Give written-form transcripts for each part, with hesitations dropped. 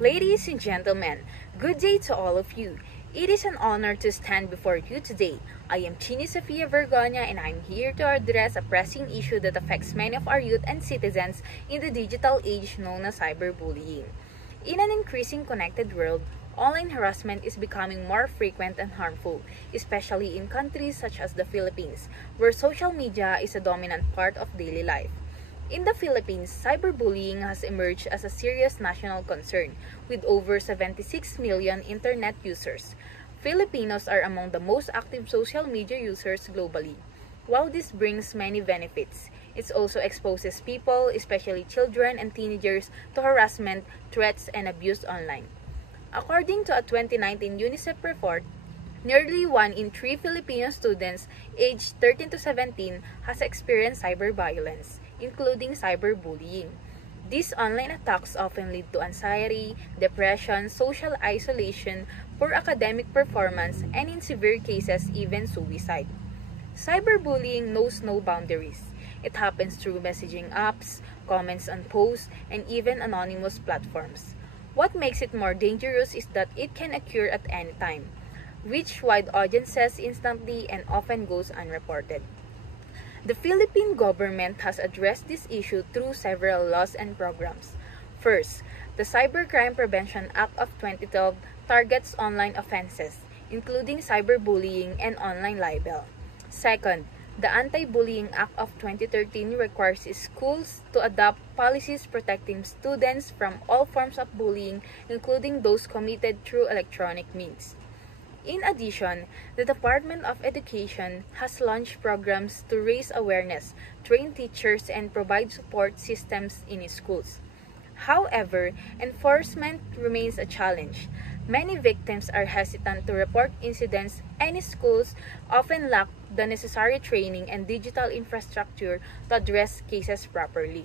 Ladies and gentlemen, good day to all of you. It is an honor to stand before you today. I am Chini Sofia Vergonia and I'm here to address a pressing issue that affects many of our youth and citizens in the digital age known as cyberbullying. In an increasing connected world, online harassment is becoming more frequent and harmful, especially in countries such as the Philippines, where social media is a dominant part of daily life. In the Philippines, cyberbullying has emerged as a serious national concern, with over 76 million internet users. Filipinos are among the most active social media users globally. While this brings many benefits, it also exposes people, especially children and teenagers, to harassment, threats, and abuse online. According to a 2019 UNICEF report, nearly 1 in 3 Filipino students aged 13 to 17 has experienced cyberviolence, including cyberbullying. These online attacks often lead to anxiety, depression, social isolation, poor academic performance, and in severe cases, even suicide. Cyberbullying knows no boundaries. It happens through messaging apps, comments on posts, and even anonymous platforms. What makes it more dangerous is that it can occur at any time, reach wide audiences instantly, and often goes unreported. The Philippine government has addressed this issue through several laws and programs. First, the Cybercrime Prevention Act of 2012 targets online offenses, including cyberbullying and online libel. Second, the Anti-Bullying Act of 2013 requires schools to adopt policies protecting students from all forms of bullying, including those committed through electronic means. In addition, the Department of Education has launched programs to raise awareness, train teachers, and provide support systems in schools. However, enforcement remains a challenge. Many victims are hesitant to report incidents, and schools often lack the necessary training and digital infrastructure to address cases properly.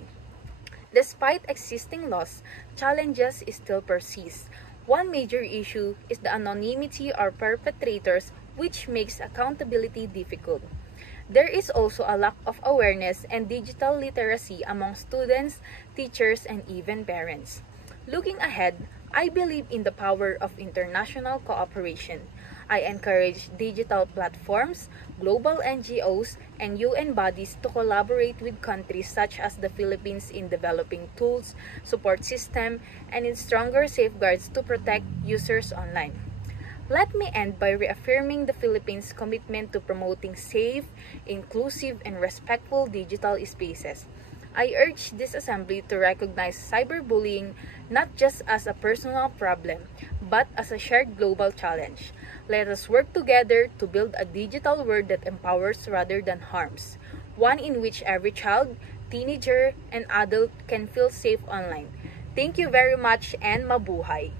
Despite existing laws, challenges still persist. One major issue is the anonymity of perpetrators, which makes accountability difficult. There is also a lack of awareness and digital literacy among students, teachers, and even parents. Looking ahead, I believe in the power of international cooperation. I encourage digital platforms, global NGOs, and UN bodies to collaborate with countries such as the Philippines in developing tools, support system, and in stronger safeguards to protect users online. Let me end by reaffirming the Philippines' commitment to promoting safe, inclusive, and respectful digital spaces. I urge this assembly to recognize cyberbullying not just as a personal problem, but as a shared global challenge. Let us work together to build a digital world that empowers rather than harms, one in which every child, teenager, and adult can feel safe online. Thank you very much and mabuhay!